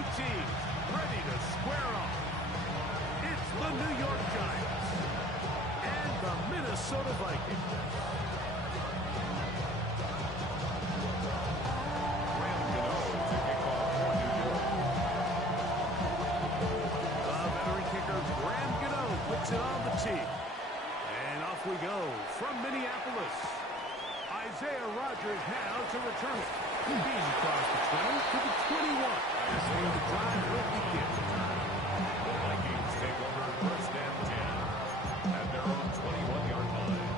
two teams ready to square off. It's the New York Giants and the Minnesota Vikings. Graham Gano to kick off for New York. The veteran kicker Graham Gano puts it on the tee. And off we go from Minneapolis. Isaiah Rodgers now to return it. He's across the 20 to the 21. And the drive will begin. The Vikings take over first and 10 at their own 21-yard line.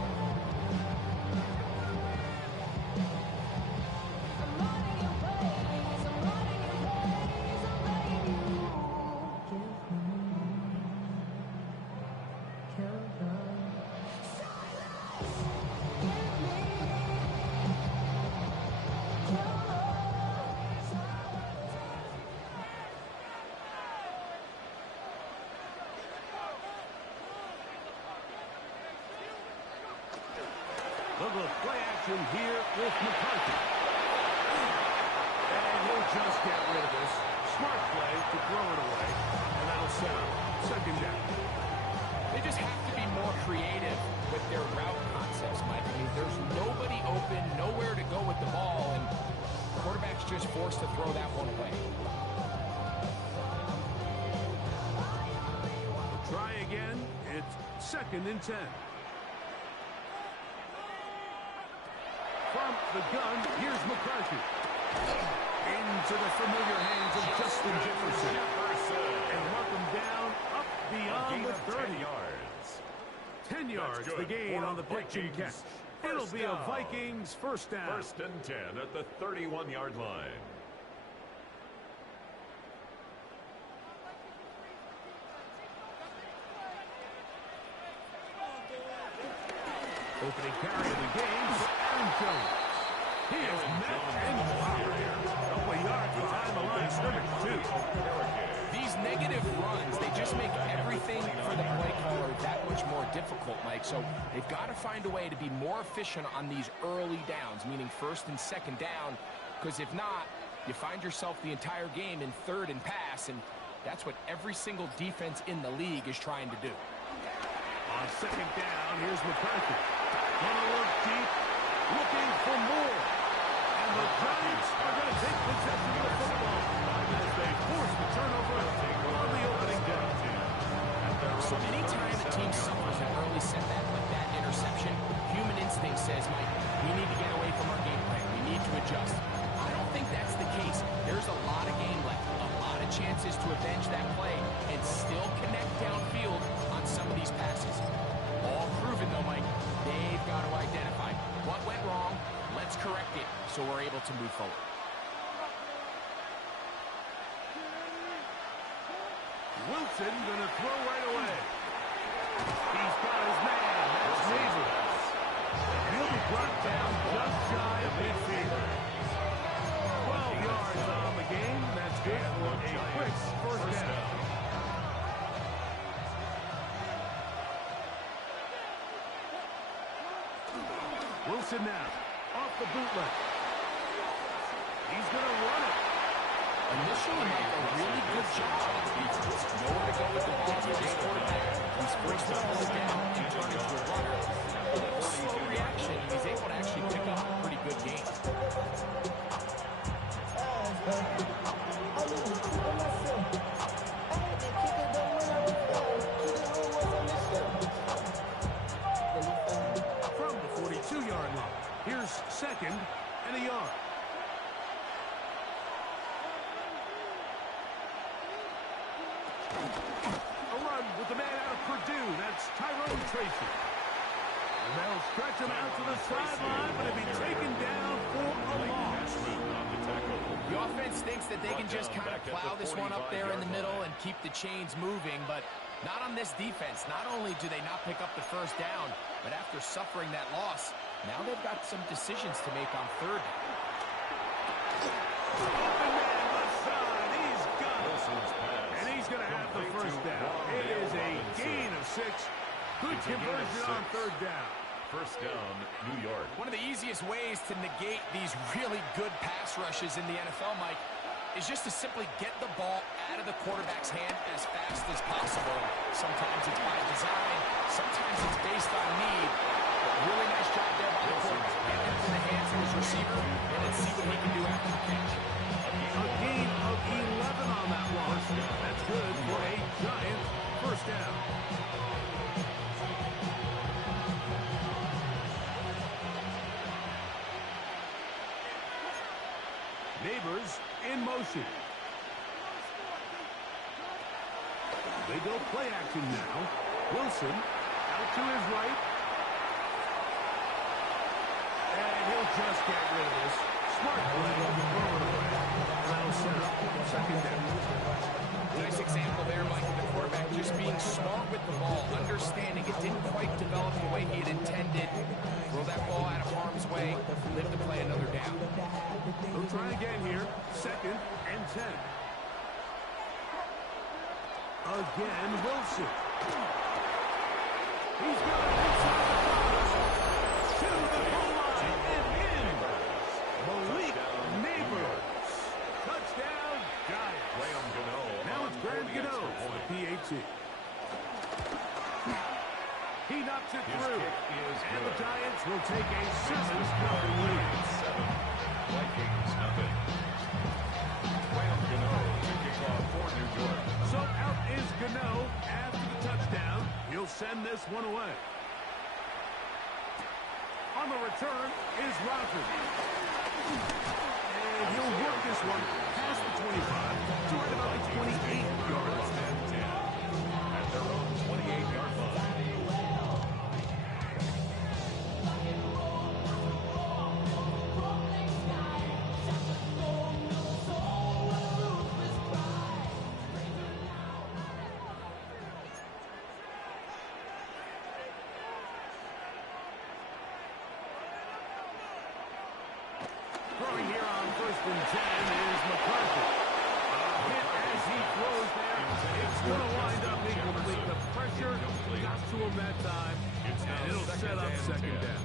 Look at play action here with McCarthy. And he'll just get rid of this. Smart play to throw it away. And that'll set up second down. They just have to be more creative with their route concepts, Mike. I mean, there's nobody open, nowhere to go with the ball, and the quarterback's just forced to throw that one away. Try again. It's second and 10. From the gun, here's McCarthy. Into the familiar hands of Justin Jefferson. And mark him down up beyond the 30 yards. 10 yards the gain on the pitch and catch. It'll be a Vikings first down. First and 10 at the 31-yard line. Opening carry of the game for Aaron Jones. He is met and fired. Couple yards behind the line, scrimmage, too. These negative runs, they just make everything for the play caller that much more difficult, Mike. So they've got to find a way to be more efficient on these early downs, meaning first and second down, because if not, you find yourself the entire game in third and pass, and that's what every single defense in the league is trying to do. On second down, here's McCarthy. Gonna look deep, looking for more. And the Giants are going to take possession of the football as they force the turnover on the opening down. So anytime a team suffers an early setback like that interception, human instinct says, Mike, we need to get away from our game plan. We need to adjust. I don't think that's the case. There's a lot of game left, a lot of chances to avenge that play and still connect downfield on some of these passes. All proven, though, Mike. They've got to identify what went wrong. Let's correct it so we're able to move forward. Wilson going to throw right away. He's got his man. That's Mason. And he'll be brought down just shy of midfield. 12 yards on the game. That's good for a quick first down. Wilson now, off the bootleg. He's going to run it. Initially, Mike, a really good job on his defense. Nowhere to go with the ball for this quarterback. He's forced to pull it down and turn into a runner. With a slow reaction, he's able to actually pick up a pretty good game. From the 42-yard line, here's second and a yard. A run with the man out of Purdue. That's Tyrone Tracy. And they'll stretch him out to the sideline, but he'll be taken down for a loss. The offense thinks that they can just kind of plow this one up there in the middle and keep the chains moving, but not on this defense. Not only do they not pick up the first down, but after suffering that loss, now they've got some decisions to make on third down. Open man left side. He's got it. And he's going to have the first down. It is a gain of 6. Good conversion on third down. First down, New York. One of the easiest ways to negate these really good pass rushes in the NFL, Mike, is just to simply get the ball out of the quarterback's hand as fast as possible. Sometimes it's by design, sometimes it's based on need. But really nice job there by the quarterback. Get it into the hands of his receiver, and let's see what he can do after the catch. A gain of 11 on that one. That's good for a Giants first down. Neighbors in motion. They go play action now. Wilson out to his right. And he'll just get rid of this. Smart play. Throw it away. That'll set up second down. Nice example there, Mike, of the quarterback just being smart with the ball, understanding it didn't quite develop the way he had intended. Throw that ball out of harm's way, live to play another down. We'll try again here. Second and 10. Again, Wilson. He's got it inside the box. To the goal line and in. Malik Neighbors. Touchdown, Giants. Now it's Graham Gano for the PAT. He knocks it through. And the Giants will take a 7-0 lead. Vikings, nothing. Graham Gano to kick off for New York. So out is Gano after the touchdown. He'll send this one away. On the return is Rodgers. And he'll work this one past the 25 to right about the 28-yard line. At their own 28-yard line. Throwing here on first and 10 is McCarthy. A hit as he throws there. It's going to wind up incomplete. The pressure got to him that time, and it'll set up second down.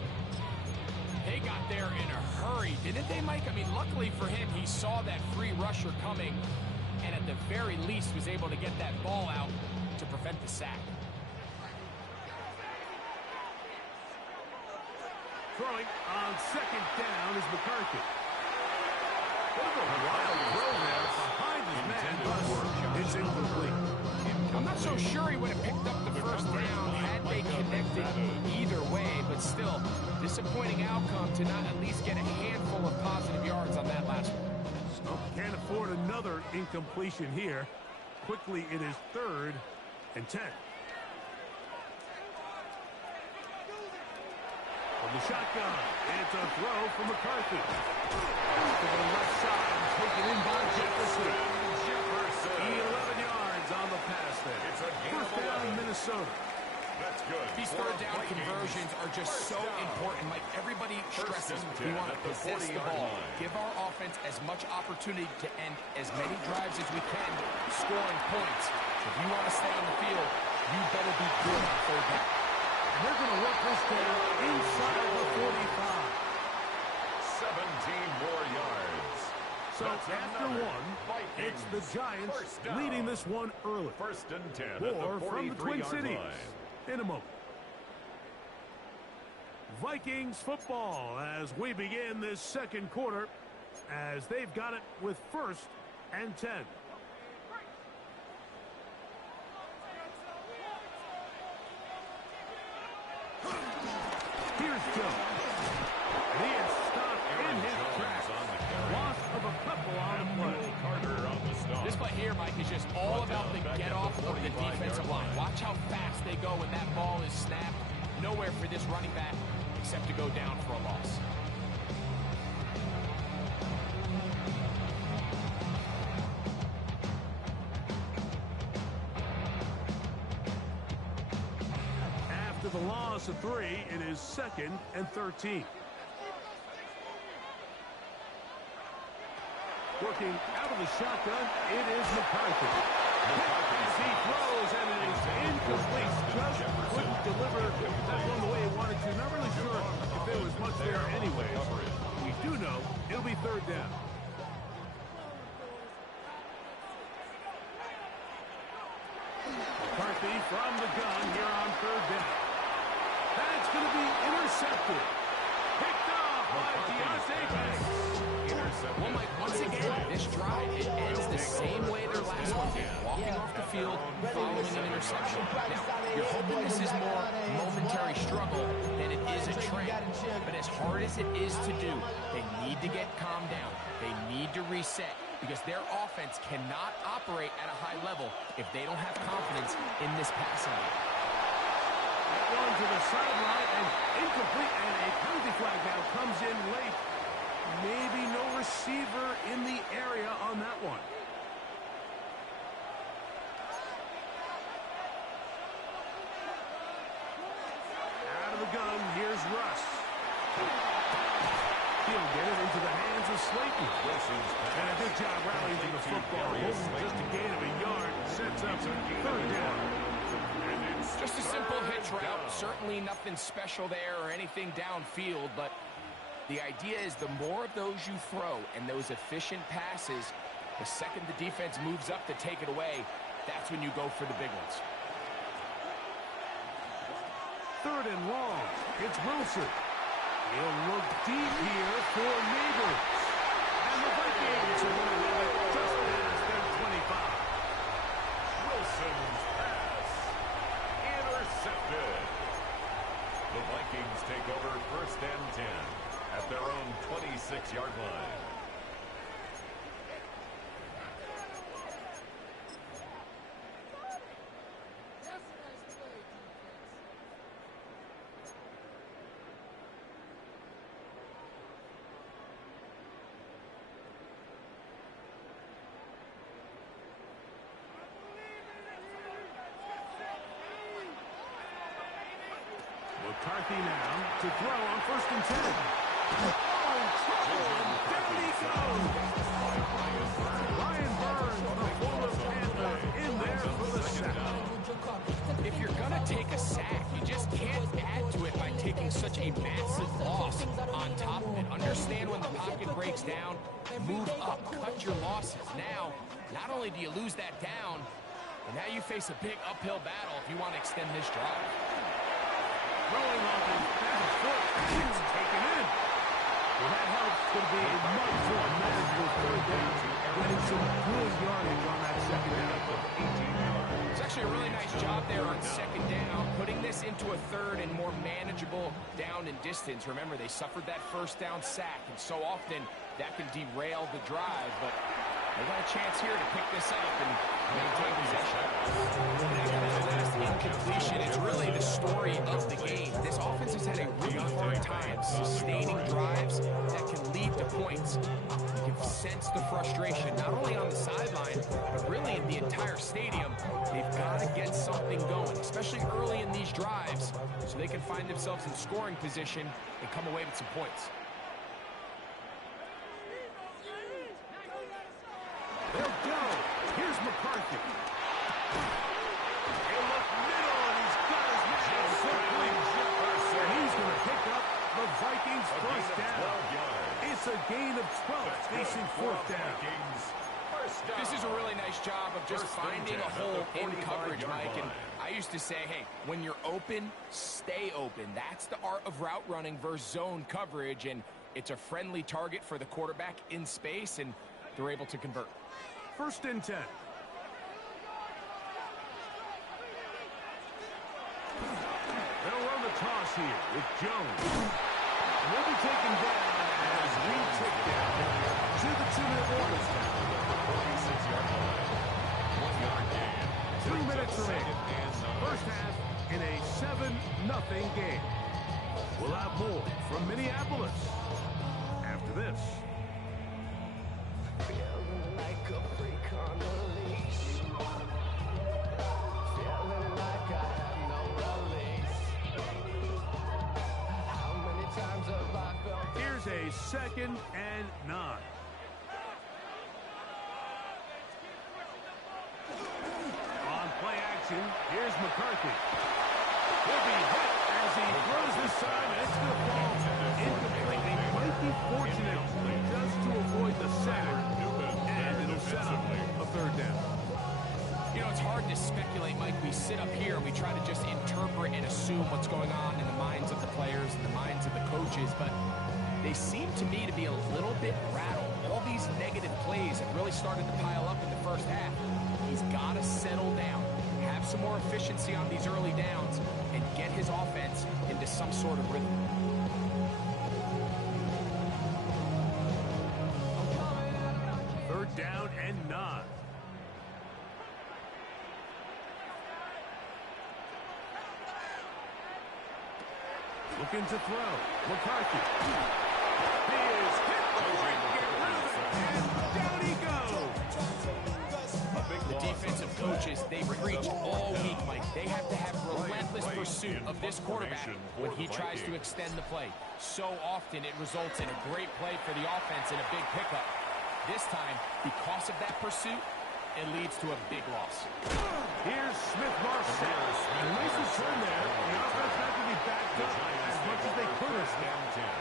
They got there in a hurry, didn't they, Mike? I mean, luckily for him, he saw that free rusher coming, and at the very least was able to get that ball out to prevent the sack. Throwing on second down is McCarthy. There's a wild throw there behind his man, but it's incomplete. I'm not so sure he would have picked up the first down had they connected either way, but still, disappointing outcome to not at least get a handful of positive yards on that last one. Oh, can't afford another incompletion here. Quickly, it is third and 10. From the shotgun, it's a throw from McCarthy. To the left side, taken in by Jefferson. 11 yards on the pass there. It's a gain First of down, 11. Minnesota. That's good. These For third down Vikings. conversions are just First so down. important, Mike. Everybody stresses and we 10 want to at the possess the 40-yard ball. line. Give our offense as much opportunity to end as many drives as we can, scoring points. If you want to stay on the field, you better be good on third down. And they're going to work this down inside the 45. 17 more yards. So That's after another. one, it's Vikings. the Giants First down. leading this one early. First and 10 at More the from the Twin 43-yard Cities line. in a moment. Vikings football as we begin this second quarter as they've got it with first and 10. Here's Jones. And he is stopped in his tracks. Loss of a couple on the play. Carter on the stop. This play here, Mike, is just all about the get-off of the defensive line. Watch how fast they go when that ball is snapped. Nowhere for this running back except to go down for a loss. After the loss of 3, it is second and 13. Working out of the shotgun, it is McCarthy. As he throws, and it is incomplete. Just couldn't deliver that one the way he wanted to. Not really sure if there was much there anyway. We do know it'll be third down. McCarthy from the gun here on third down. That's going to be intercepted. Picked off by Deontay Banks. Well, Mike, once again, this drive, it ends the same way their last one did. Walking off the field, following an interception. Now, you're hoping this is more momentary struggle than it is a trend. But as hard as it is to do, they need to get calmed down. They need to reset because their offense cannot operate at a high level if they don't have confidence in this passing game. That one to the sideline and incomplete, and a penalty flag now comes in late. Maybe no receiver in the area on that one. Out of the gun, here's Russ. He'll get it into the hands of Slayton. And a good job rallying to the football. Holding just a gain of a yard. Sets up third down. Just a simple hitch route. Certainly nothing special there or anything downfield, but the idea is the more of those you throw and those efficient passes, the second the defense moves up to take it away, that's when you go for the big ones. Third and long. It's Wilson. He'll look deep here for Neighbors. And the Vikings are going to have it just past their 25. Wilson's pass intercepted. The Vikings take over first and 10 at their own 26-yard line. McCarthy now to throw on first and 10. Oh, trouble, and down he goes. Ryan Burns, the former Panther, in there for the sack. If you're going to take a sack, you just can't add to it by taking such a massive loss on top of it. Understand when the pocket breaks down, move up, cut your losses. Now, not only do you lose that down, but now you face a big uphill battle if you want to extend this drive. Rolling off his back foot, and it's taken in. Well, that helps to be much more manageable third down. Getting some good yardage on that second down. 18 yards. It's actually a really nice job there on second down, putting this into a third and more manageable down and distance. Remember, they suffered that first down sack, and so often that can derail the drive, but they got a chance here to pick this up and maintain possession. That last incompletion is really the story of the game. This offense has had a really hard time sustaining drives that can lead to points. You can sense the frustration, not only on the sideline, but really in the entire stadium. They've got to get something going, especially early in these drives, so they can find themselves in scoring position and come away with some points. They'll go. Here's McCarthy. He'll look middle, and he's got his man quickly. And he's going to pick up the Vikings' first down. It's a gain of 12, facing fourth down. This is a really nice job of just finding a hole in coverage, Mike. And I used to say, hey, when you're open, stay open. That's the art of route running versus zone coverage, and it's a friendly target for the quarterback in space, and they're able to convert. First and 10. They'll run the toss here with Jones. Will be taken down as we tick down to the 2-minute warning. 46-yard line. 1-yard gain. 2 minutes remaining. First half in a 7-0 game. We'll have more from Minneapolis after this. Here's a 2nd and 9. On play action, here's McCarthy. He'll be hit as he throws this time, and it's going to fall incomplete. They might be fortunate just to avoid the sack, and it'll set up a third down. You know, it's hard to speculate, Mike. We sit up here and we try to just interpret and assume what's going on in the minds of the players and the minds of the coaches, but they seem to me to be a little bit rattled. All these negative plays have really started to pile up in the first half. He's got to settle down, have some more efficiency on these early downs, and get his offense into some sort of rhythm. Third down and 9. Looking to throw. McCarthy. He is hit before he can get rid of it. And down he goes. The defensive coaches, they preach all week, Mike. They have to have relentless pursuit of this quarterback when he tries to extend the play. So often it results in a great play for the offense and a big pickup. This time, because of that pursuit, it leads to a big loss. Here's Smith-Marset. Nice return there. The offense had to be backed up as much as they could have.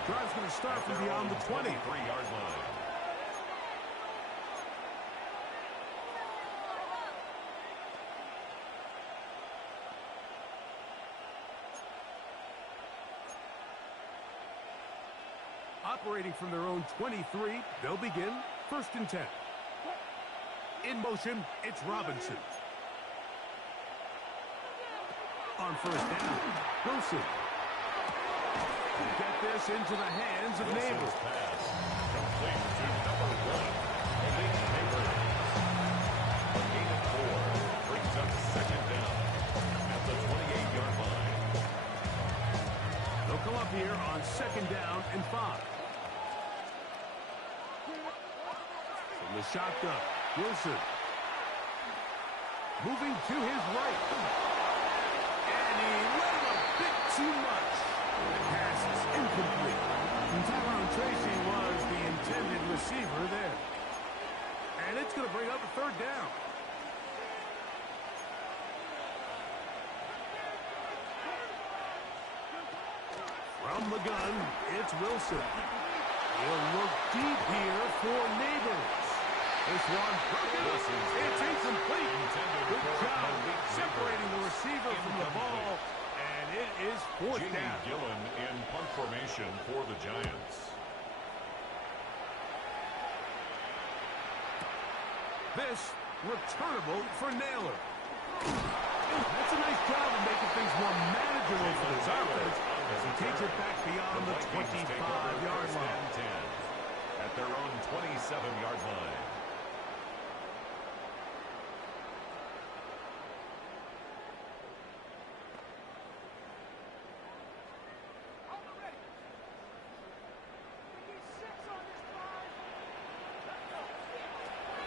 Drive's going to start from beyond the 20. 23-yard line. Operating from their own 23, they'll begin 1st and 10. In motion, it's Robinson. On 1st down, Wilson. Get this into the hands of Neighbors. Pass complete to number 1, Malik Neighbors. A gain of 4 brings up 2nd down at the 28-yard line. They'll come up here on 2nd down and 5. From the shotgun, Wilson. Moving to his right. And he let him a bit too much. The pass is incomplete. And Tyrone Tracy was the intended receiver there. And it's going to bring up a 3rd down. From the gun, it's Wilson. He'll look deep here for Neighbors. This one broken. It's incomplete. Good job separating the receiver from the ball, and it is 4th Jamie down. Gillen in punt formation for the Giants. This returnable for Naylor. That's a nice job of making things more manageable for his offense as he takes it back beyond the 25-yard line. At their own 27-yard line.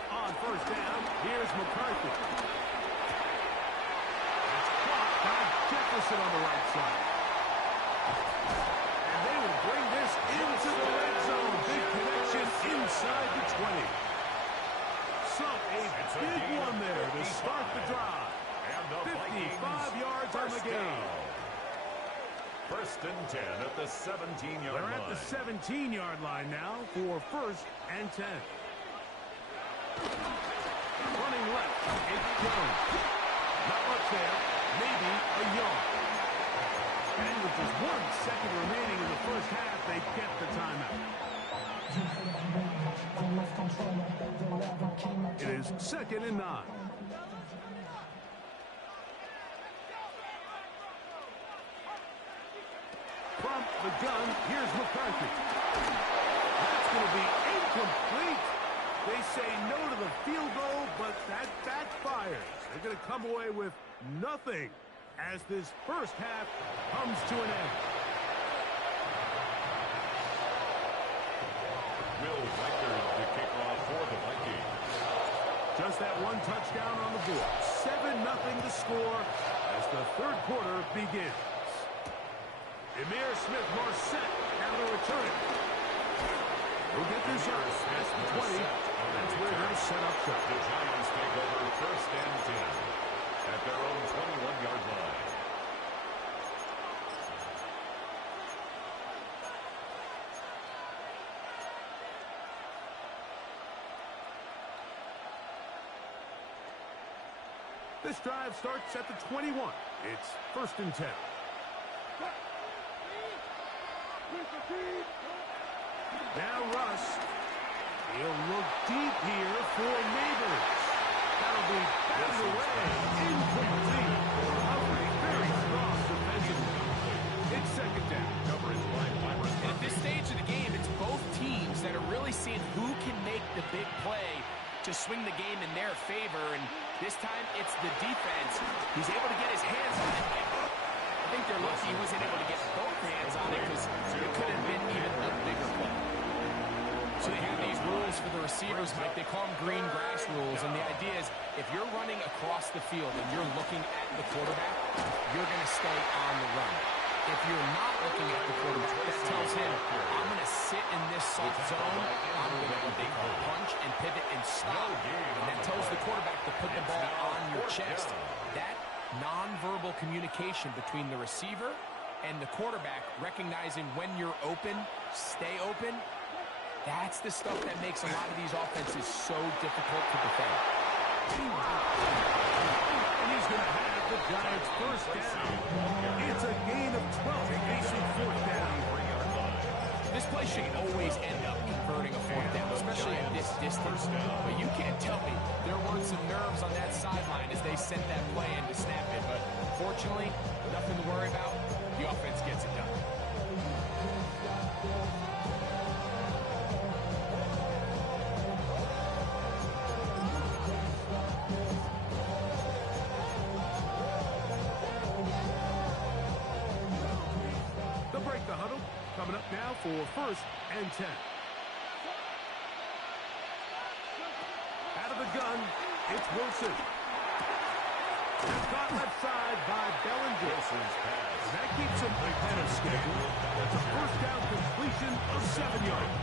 On 1st down, here's McCarthy. It's caught by Jefferson on the right side. And they will bring this into the red zone. Big connection inside the 20. So a big one there to start the drive. 55 yards on the game. 1st and 10 at the 17-yard line. They're at the 17-yard line now for 1st and 10. Running left, it's Jones. Not much there, maybe a yard. And with just 1 second remaining in the first half, they get the timeout. It is 2nd and 9. From the gun, here's McCarthy. That's going to be incomplete. They say no to the field goal, but that backfires. They're going to come away with nothing as this first half comes to an end. Will Riker the kickoff for the Vikings. Just that one touchdown on the board. 7-0 the score as the 3rd quarter begins. Emir Smith-Marset now to return it. We'll get this up past the 20. That's where they'll set up shop. The Giants take over 1st and 10 at their own 21-yard line. This drive starts at the 21. It's 1st and 10. Now Russ. He'll look deep here for Neighbors. That'll be batted away. Incomplete. Recovery very strong defensively. It's 2nd down. Coverage by Byron. And at this stage of the game, it's both teams that are really seeing who can make the big play to swing the game in their favor. And this time, it's the defense. He's able to get his hands on it. I think they're lucky he wasn't able to get both hands on it because it could have been even a bigger play. So they have these rules for the receivers, Mike. They call them green grass rules. And the idea is if you're running across the field and you're looking at the quarterback, you're going to stay on the run. If you're not looking at the quarterback, that tells him, I'm going to sit in this soft zone. I'm going to what they call punch and pivot and stop. And that tells the quarterback to put the ball on your chest. That nonverbal communication between the receiver and the quarterback, recognizing when you're open, stay open, that's the stuff that makes a lot of these offenses so difficult to defend. And he's going to have the Giants' 1st down. It's a gain of 12, facing 4th down. This play should always end up converting a 4th down, especially at this distance. But you can't tell me there weren't some nerves on that sideline as they sent that play in to snap it. But fortunately, nothing to worry about. The offense gets it done. They'll break the huddle. Coming up now for 1st and 10. Out of the gun, it's Wilson. And caught left side by Bellinger. And that keeps him ahead of schedule. That's a 1st down completion of 7 yards.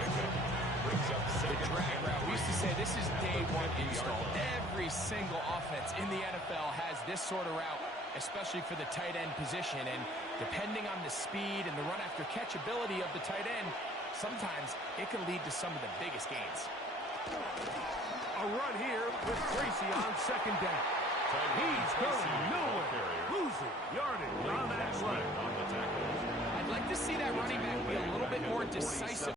The drag route. We used to say this is day one install. Every single offense in the NFL has this sort of route, especially for the tight end position. And depending on the speed and the run after catch ability of the tight end, sometimes it can lead to some of the biggest gains. A run here with Tracy on 2nd down. He's going nowhere. Losing yardage on that play. I'd like to see that running back be a little bit more decisive.